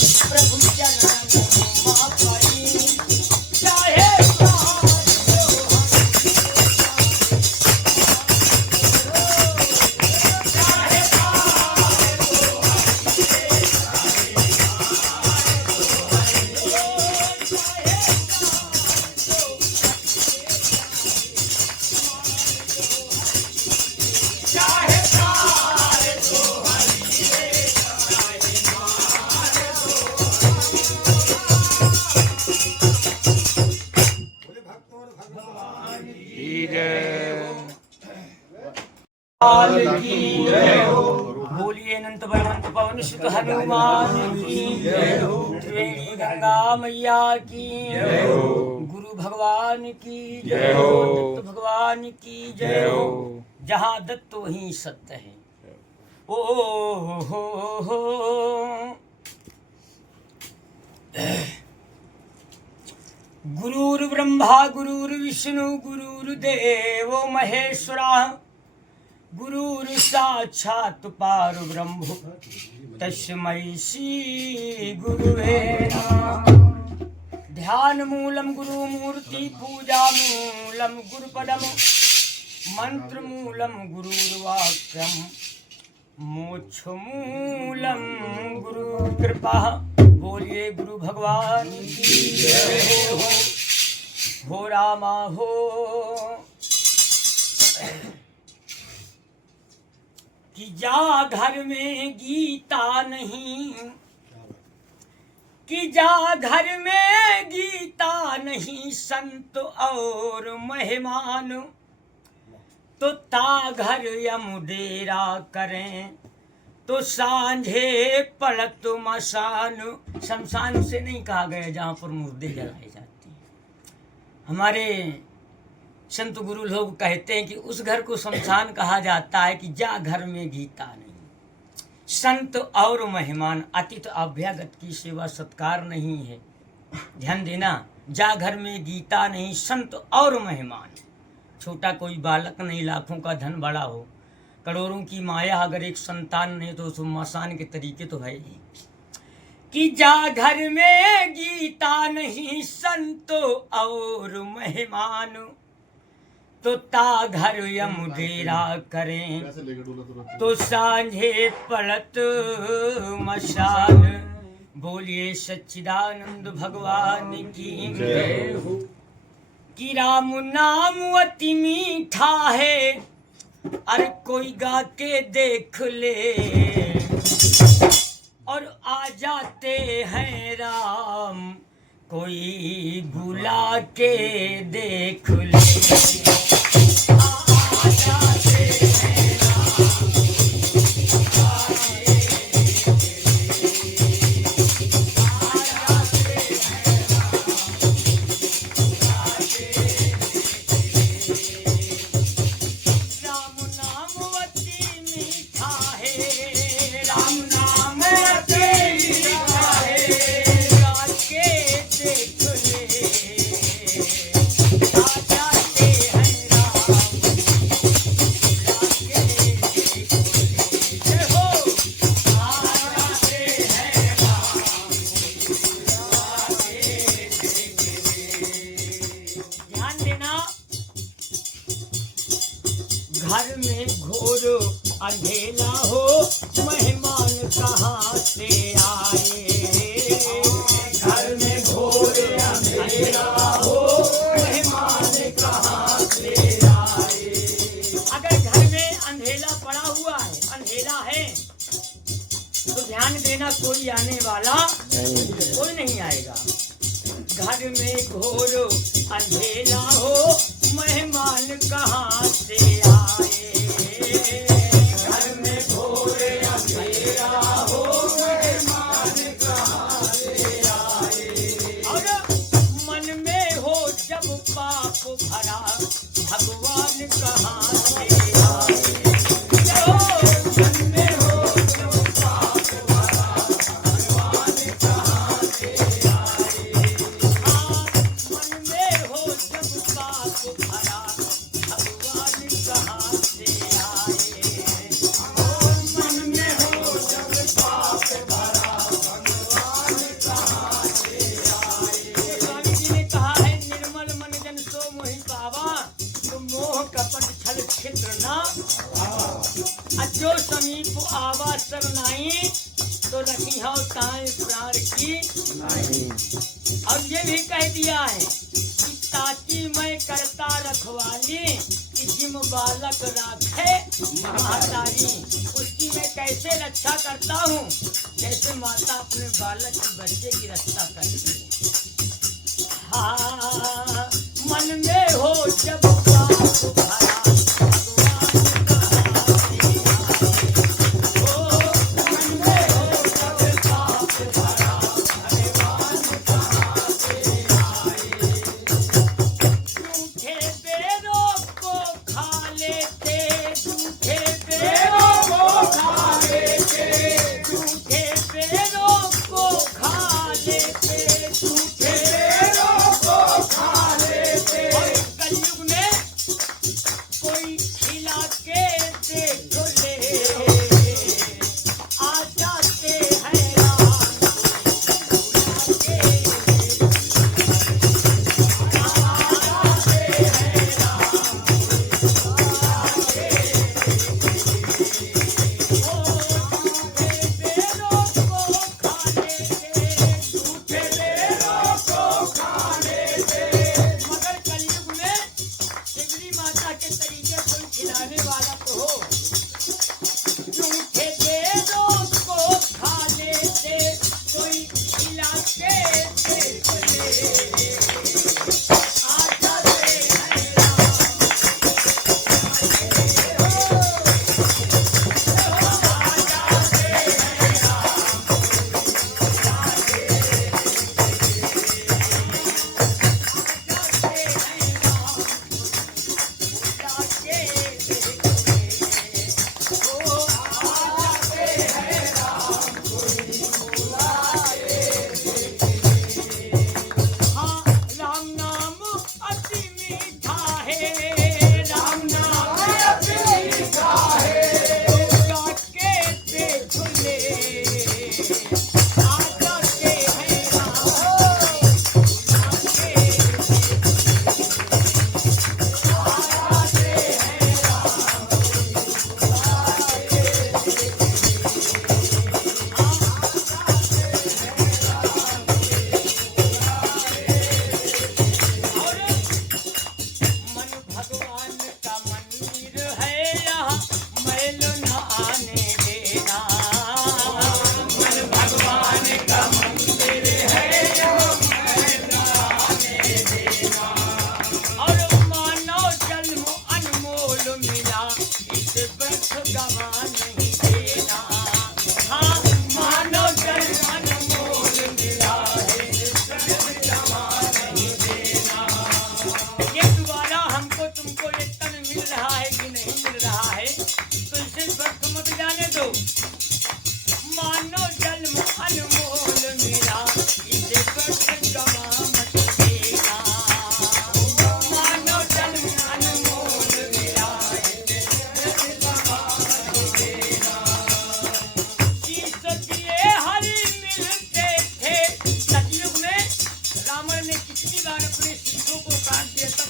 प्रभु चरणन मा पड़ी चाहे बोलिए अनंत बलवंत पवन सुत हनुमान की त्रिवेणी गंगा मैया की गुरु भगवान की जय हो, दत्त भगवान की जय हो। जहाँ दत्त वहीं सत्य है। ओ हो गुरुर्ब्रह्मा गुरुर्विष्णु गुरुर्देव महेश्वरा गुरुर् साक्षात् परब्रह्म तस्मै श्री गुरुवे नमः। ध्यान मूलम गुरु मूर्ति पूजा मूलम गुरुपदम मंत्र मूलम गुरुर्वाक्यम मोक्ष मूलम गुरु कृपा। बोलिए गुरु भगवान की जय हो रामा हो। कि जा घर में गीता नहीं, कि जा घर में गीता नहीं संत और मेहमान, तो ता घर यम डेरा करें तो सांझे पलट मसान। शमशान से नहीं कहा गया जहाँ पर मुर्दे जलाए जाते हैं। हमारे संत गुरु लोग कहते हैं कि उस घर को शमशान कहा जाता है कि जा घर में गीता नहीं, संत और मेहमान, अतिथि अभ्यागत की सेवा सत्कार नहीं है। ध्यान देना, जा घर में गीता नहीं संत और मेहमान। छोटा कोई बालक नहीं, लाखों का धन बड़ा हो, करोड़ों की माया, अगर एक संतान नहीं तो शमशान के तरीके तो है ही। कि जा घर में गीता नहीं संत और मेहमान, तो ता घर यम डेरा करें तो सांझे पलट मशान। बोलिए सच्चिदानंद भगवान की जय हो। कि राम नाम अति मीठा है, अरे कोई गा के देख ले, और आ जाते हैं राम कोई बुला के देख ले। घर में घोर अंधेला हो, मेहमान कहाँ से आए। घर में घोर अंधेला हो, मेहमान कहाँ से आए। अगर घर में अंधेला पड़ा हुआ है, अंधेला है, तो ध्यान देना कोई आने वाला कोई नहीं आएगा। घर में घोर अंधेला हो, मेहमान कहाँ से आए। घर में घोर अंधेला हो, मेहमान कहाँ से आए। और मन में हो जब पाप भरा, भगवान कहाँ से आए। मन में हो जब पाप भरा, भगवान कहाँ से आए। मन में हो जब पाप भरा, भगवान कहाँ से छौ ताए प्राण की। और ये भी कह दिया है कि ताकि मैं करता रखवाली कि जिम बालक राखे महतारी, उसकी मैं कैसे रक्षा करता हूँ जैसे माता अपने बालक की बच्चे की रक्षा करती है। हाँ, मन में हो जब पाप भरा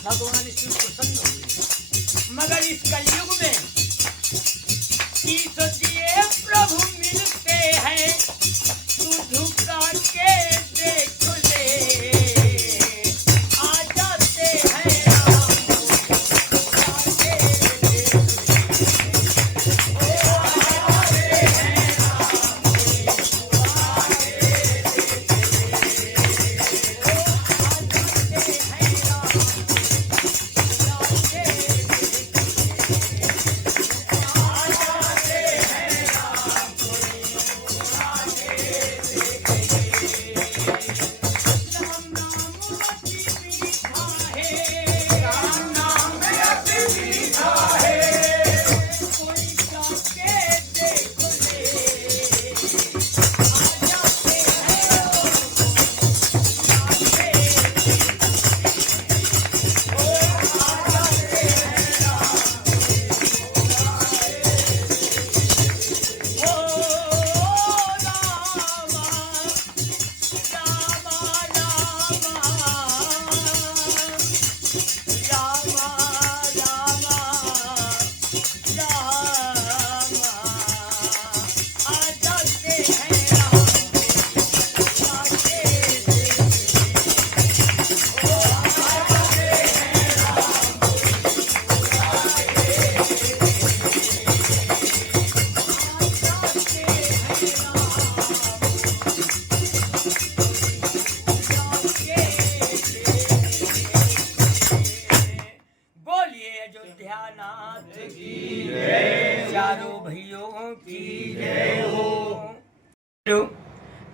भगवान शिव प्रसन्न हुए। मगर इस कलयुग में की सोचिए प्रभु मिलते हैं, तू झुका के देख ले, आ जाते हैं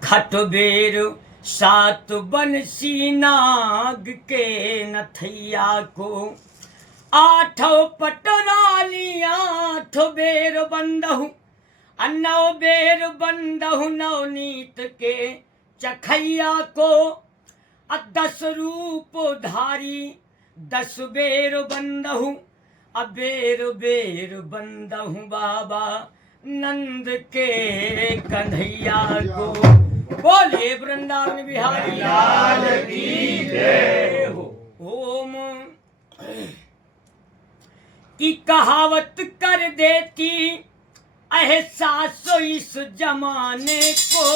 खटबेर सात बंसी नाग के नथैया को, आठों पटरालियां आठ बेर बंदहु, नौ बेर बंदहु नवनीत के चखैया को, 10 रूप धारी 10 बेर बंदहु, बेर बेर बंदहु बाबा नंद के कन्हैया को। बोले वृंदावन बिहारी लाल की जय हो। ओम की कहावत कर देती एहसास इस जमाने को,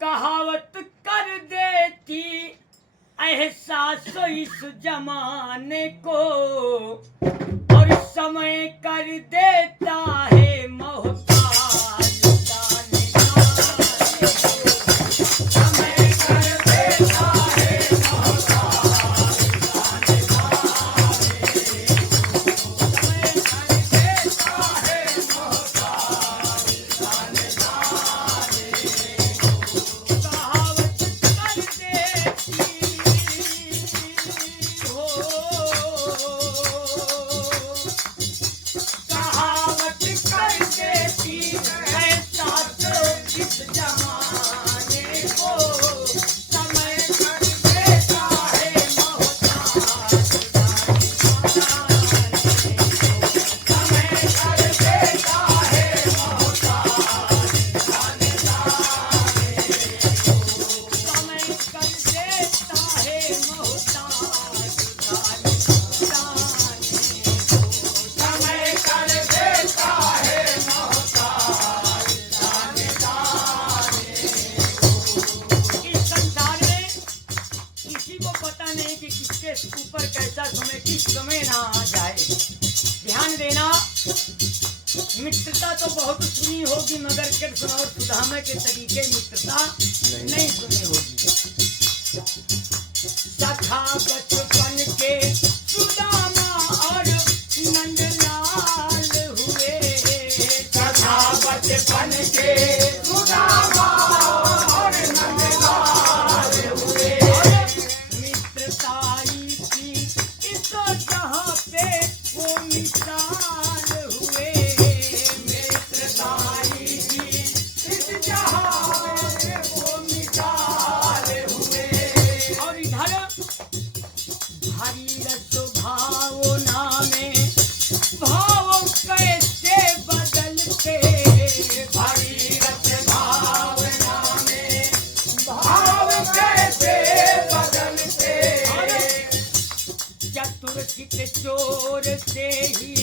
कहावत कर देती एहसास इस जमाने को, और समय कर देता है मोहताज जाने जाने को। समय कर देता है मोहताज जाने जाने को। समय कर देता है मोहताज जाने जाने को। कहावत कर देती हो, कहावत कर देती एहसास इस जमाने को, समय कर देता है मोहताज जाने जाने को। समय कर देता है मोहताज जाने जाने को। समय कर देता है मोहताज जाने जाने को। समय कर देता है मोहताज जाने जाने को। इस संसार में किसी को पता नहीं कि किसके ऊपर कैसा समय किस समय ना आ जाए। ध्यान देना, मित्रता तो बहुत सुनी होगी मगर कृष्ण और सुदामा के तरीके मित्रता नहीं सुनी होगी। सखा बचपन के सुदामा और नंदलाल हुए, सखा बचपन के सुदामा और नंदलाल हुए, मित्रताई की इस जहाँ पे वो मिसाल हुए, मित्रताई की इस जहाँ पे वो मिसाल हुए। और इधर भारी रस भावना में भाव कैसे बदलते, भारी रस भावना में भाव कैसे बदलते, चतुर चित चोर से ही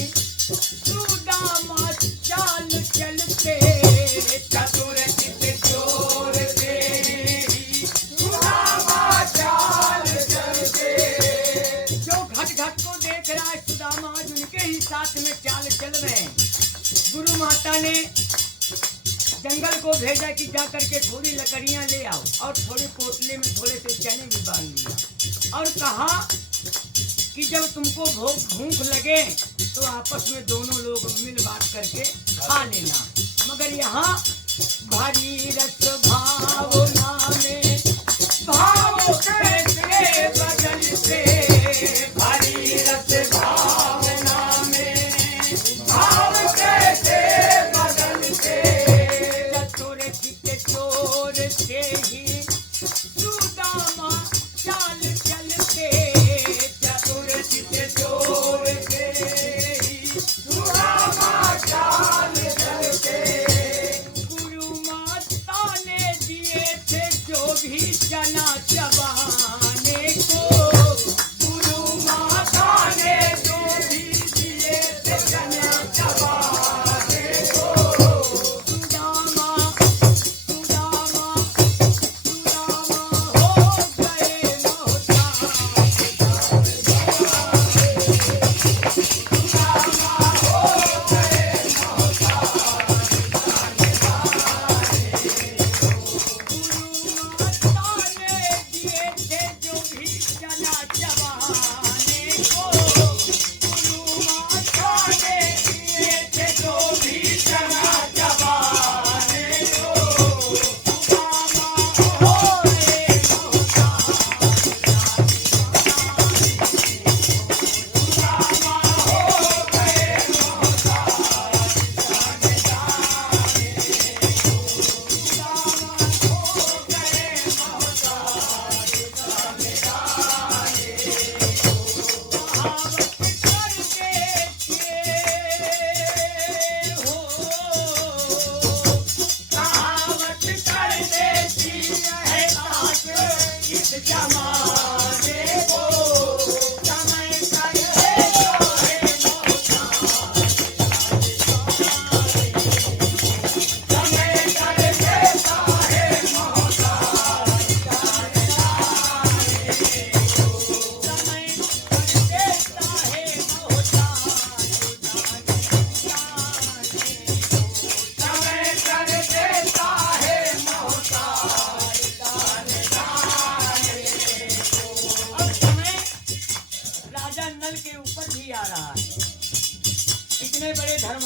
सुदामा चाल चलते, चतुर चित चोर से ही सुदामा चाल चलते। जो घट घट को देख रहा है सुदामा आज उनके ही साथ में चाल चल रहे हैं। गुरु माता ने जंगल को भेजा कि जा करके थोड़ी लकड़ियां ले आओ और थोड़े पोटले में थोड़े से चने भी बांध लिया, और कहा कि जब तुमको भूख लगे तो आपस में दोनों लोग मिल बांट करके खा लेना। मगर यहाँ भारी रस भावना में भाव कैसे बदलते, भारी रस भावना में भाव कैसे बदलते, चतुर चित चोर से ही सुदामा चाल चलते, चतुर चित चोर से ही सुदामा चाल चलते। गुरु माता ने दिए थे जो भी चना चबाने को, गुरु माता ने जो भी दिए थे चना चबाने को, सुदामा सुदामा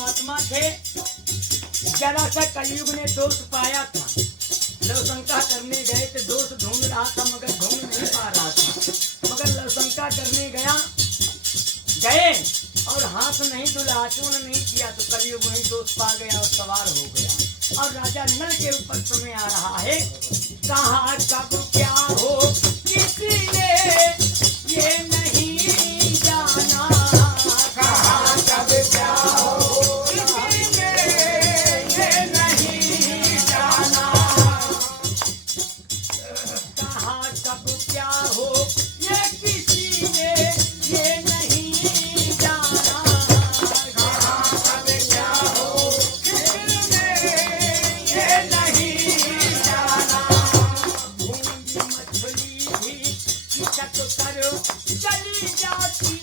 परमात्मा थे। जरा सा कलयुग ने दोष पाया था, लवशंका करने गए थे, दोष ढूंढ रहा था मगर ढूंढ नहीं पा रहा था। मगर लवशंका करने गए और हाथ नहीं धुला, आचमन नहीं किया तो कलयुग वही दोष पा गया और सवार हो गया। और राजा नल के ऊपर समय आ रहा है, कहाँ कब क्या हो किसी ने ये नहीं जाना, कहाँ कब क्या हो किसी ने ये नहीं जाना, कहाँ कब क्या हो ये किसी ने ये नहीं जाना, कहाँ कब क्या हो किसी ने ये नहीं जाना। भूंगी मछली भी चक कर चली जाती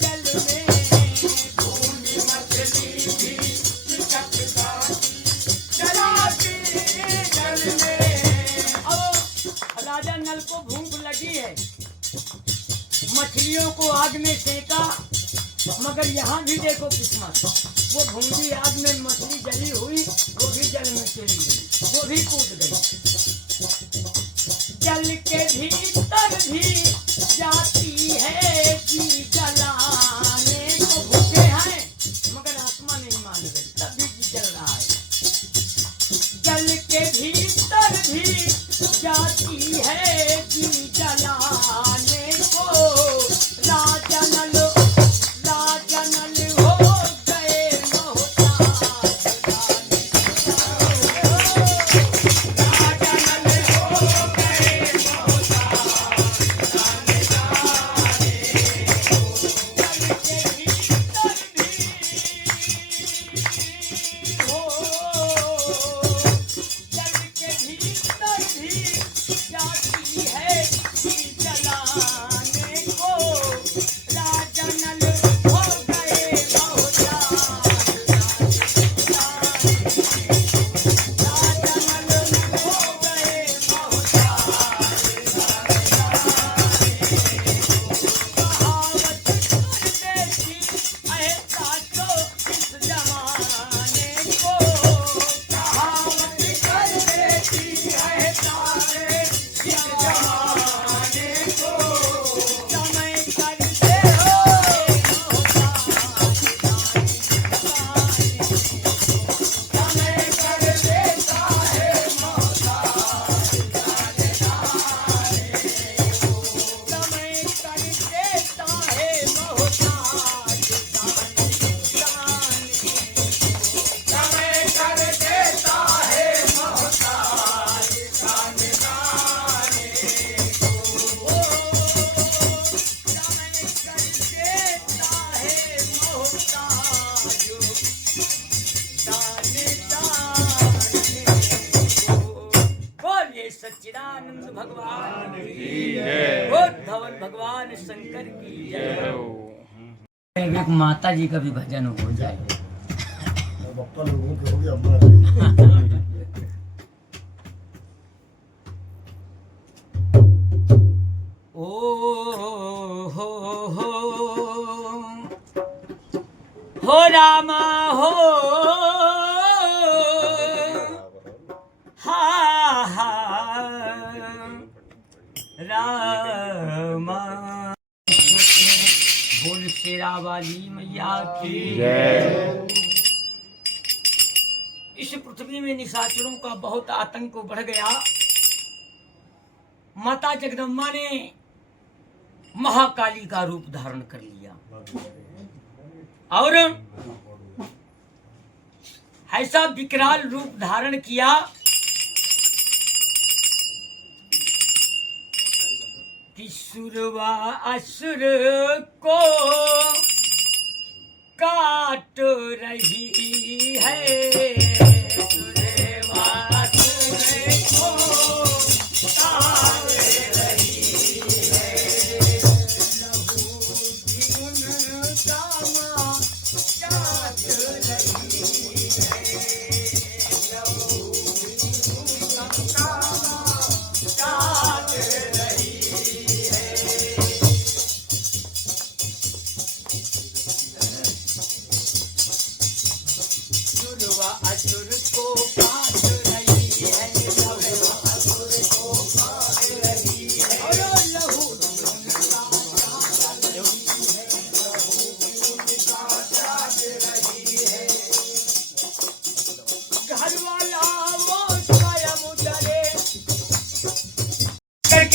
जल में, भूंगी मछली भी चक कर चलाती जल में। अब राजा नल को भूख लगी है, मछलियों को आग में सेका, मगर यहाँ भी देखो किस्मत, वो भूंगी आग में मछली जली हुई, वो भी जल में चली गई, वो भी कूद गई। जल के भीतर भी जाती है कि जलाने को भूखे हैं, मगर आत्मा नहीं मान गई, तब भी जल रहा है। जल के भीतर भी जाती है कि जलाने को, राजा नल हो गए मोहताज, राजा नल हो गए मोहताज, जल के भीतर भी हो, जल के भीतर भी जाती है कि जलाने को, राजा नल हो गए मोहताज, राजा नल हो गए मोहताज। कहावत कर देती ऐसा तो इस जमाने को, कहावत कर देती ऐसा इस जमाने को, समय करते हो मोहताज, समय कर देता है मोहताज, समय कर देता है मोहताज, समय कर देता है मोहताज, समय कर देता है मोहताज, बोलिए सच्चिदानंद भगवान की जय, बोल धवन भगवान शंकर की जय। एक माता जी का भी भजन हो जाए। बप्पा लोगों के हो गया अब्बा ओ हो रामा हो, हा हा रामा। बोल शेरा वाली मैया की जय। इस पृथ्वी में निशाचरों का बहुत आतंक बढ़ गया। माता जगदम्बा ने महाकाली का रूप धारण कर लिया और ऐसा विकराल रूप धारण किया कि सुरवा असुर को काट रही है, सुरवा असुर को काट रही है, लहू भी उनका माँ चाट रही है, लहू भी उनका माँ चाट रही है।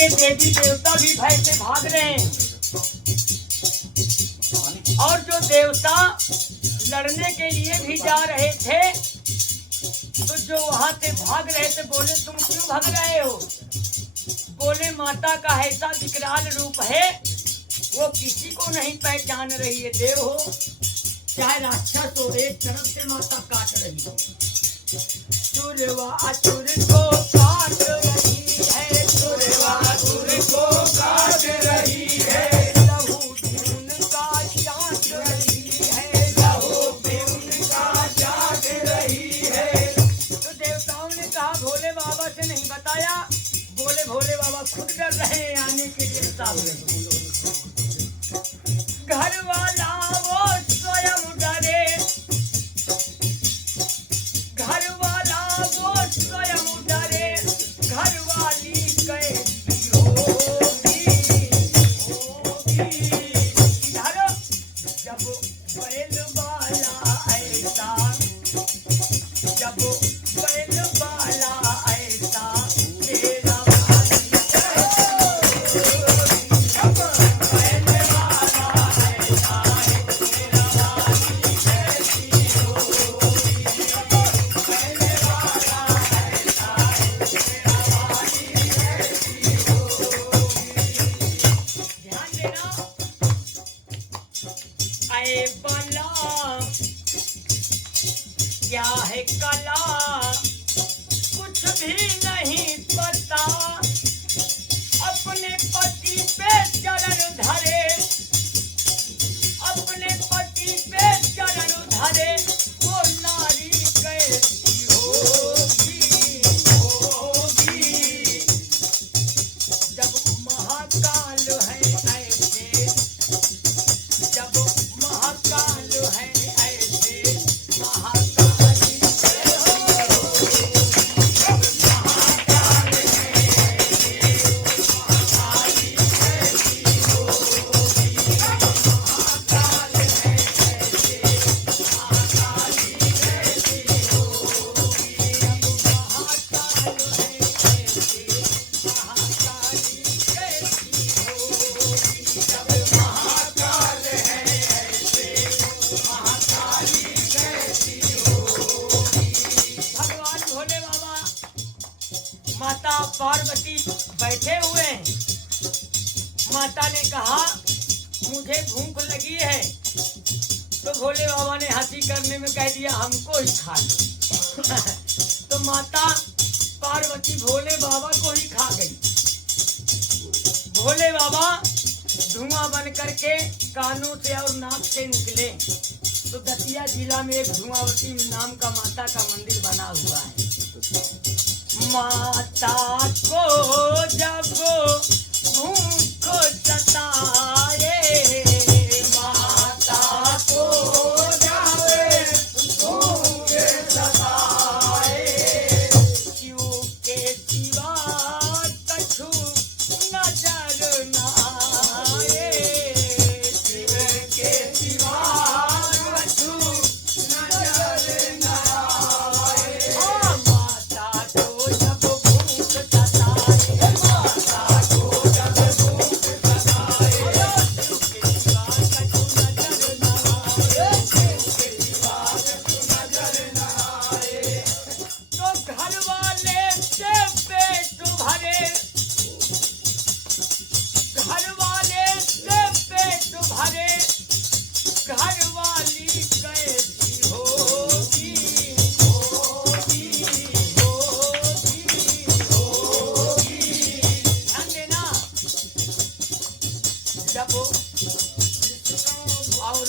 सारे देवी देवता भी भय से भाग रहे हैं। और जो देवता लड़ने के लिए भी जा रहे थे तो जो वहां से भाग रहे थे बोले तुम क्यों भाग रहे हो? बोले माता का ऐसा विकराल रूप है वो किसी को नहीं पहचान रही है। देव हो चाहे राक्षस हो, एक तरफ से माता काट रही है। चुरवा असुर को काट रही है, चुरवा असुर को काट रही है, लहू भी उनका चाट रही है, लहू भी उनका चाट रही है। तो देवताओं ने कहा भोले बाबा से नहीं बताया। बोले भोले बाबा खुद डर रहे हैं आने के लिए सामने। घर वाला वो स्वयं डरे, घर वाला वो स्वयं डरे, घर वाली कैसी होगी। इधर जब बैल वाला ऐसा, जब बैल वाला ऐसा तेरा क्या है कला कुछ भी नहीं पता, अपने पति पे चरण धरे, अपने पति पे चरण धरे, वो नारी कैसी होगी, होगी। जब महाकाल है ऐसे, जब महाकाल है ऐसे, महाकाल माता पार्वती बैठे हुए हैं। माता ने कहा मुझे भूख लगी है, तो भोले बाबा ने हंसी करने में कह दिया हमको ही खा लो। तो माता पार्वती भोले बाबा को ही खा गई। भोले बाबा धुआं बन करके कानों से और नाक से निकले। तो दतिया जिला में एक धुआंवती नाम का माता का मंदिर बना हुआ है। माता को जब भूख सताए, माता को जब भूख सताए, शिव के सिवा कछु नजर न आए, शिव के सिवा कछु नजर न आए। माता को जब भूख सताए, माता को जब भूख सताए, शिव के सिवा कछु नजर न आए, शिव के सिवा कछु नजर न आए। तो घर वाले से पेट भरे, घर वाले से पेट भरे, घर वाली कैसी होगी, होगी, होगी, होगी। ध्यान देना, जब और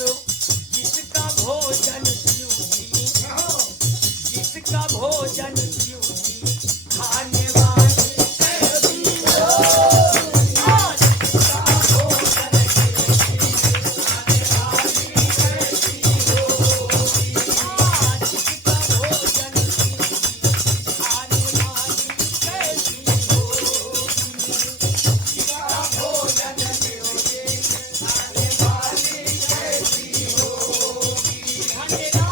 जिसका भोजन शिव जी, जिसका भोजन शिव जी खाने वाली कैसी होगी, आज जिसका भोजन शिव जी खाने वाली कैसी होगी, आज जिसका भोजन शिव जी खाने वाली कैसी होगी, जिसका भोजन शिव जी खाने वाली कैसी होगी। ध्यान देना,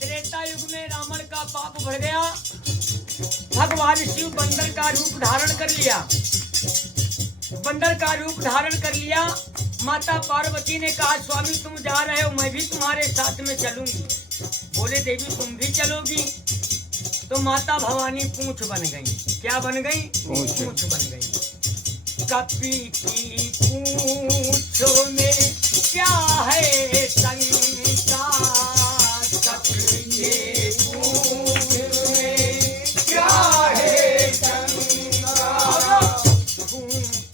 त्रेता युग में रावण का पाप बढ़ गया। भगवान शिव बंदर का रूप धारण कर लिया। बंदर का रूप धारण कर लिया। माता पार्वती ने कहा स्वामी तुम जा रहे हो, मैं भी तुम्हारे साथ में चलूंगी। बोले देवी तुम भी चलोगी? तो माता भवानी पूंछ बन गई। क्या बन गई? पूंछ बन गई। कपी की पूंछ में क्या है शंका, कपी के पूंछ में क्या है शंका,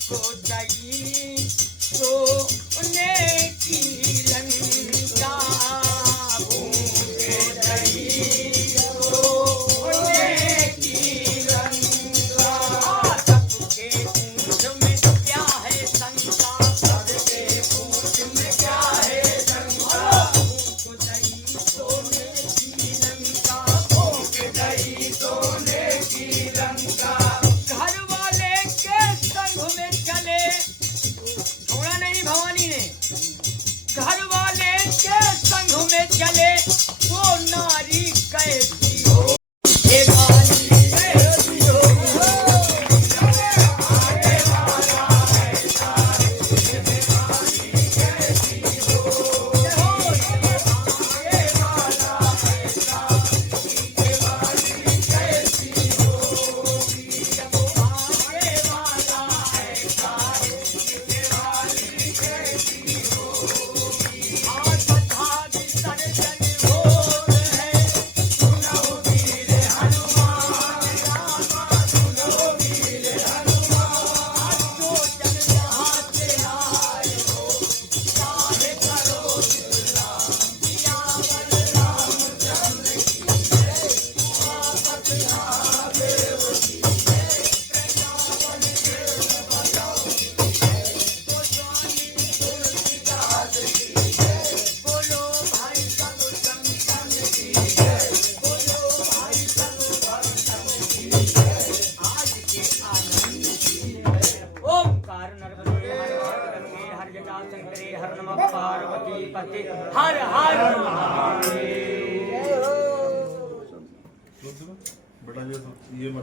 को दई सोने की लंका, भूखे दई सोने की लंका, सबके पूंछ में क्या है शंका, सबके पूंछ में क्या है शंका, को दई सोने की लंका, भूखे दई सोने की लंका। घर वाले के संग में चले, छोड़ा नहीं भवानी ने, घर वाले के संग में चले, वो नारी कैसी हो, ये नारी कैसी हो, आने वाला ऐसा है, ये नारी कैसी हो, आने वाला ऐसा, ये नारी कैसी हो, आने वाला ऐसा है, ये नारी कैसी हो, आज कथा विसर्जन भोर है, सुनो वीर हनुमान, रामा सुनो वीर हनुमान, जो जन जहाँ से आए हो, चाहे करो सिमरन, सियावर रामचंद्र की जय, सुहावत महादेव की जय, कैलावन देव बताओ की जय, तो स्वामी तुलसीदास की जय, बोलो भाई सब संतन की जय, बोलो भाई सब भक्तन की जय, आज के आनंद की जय। ओंकार नरभरे हर हर गंगे हर जटा शंकरे हर नमः पार्वती पते हर हर महादेव। बेटा ये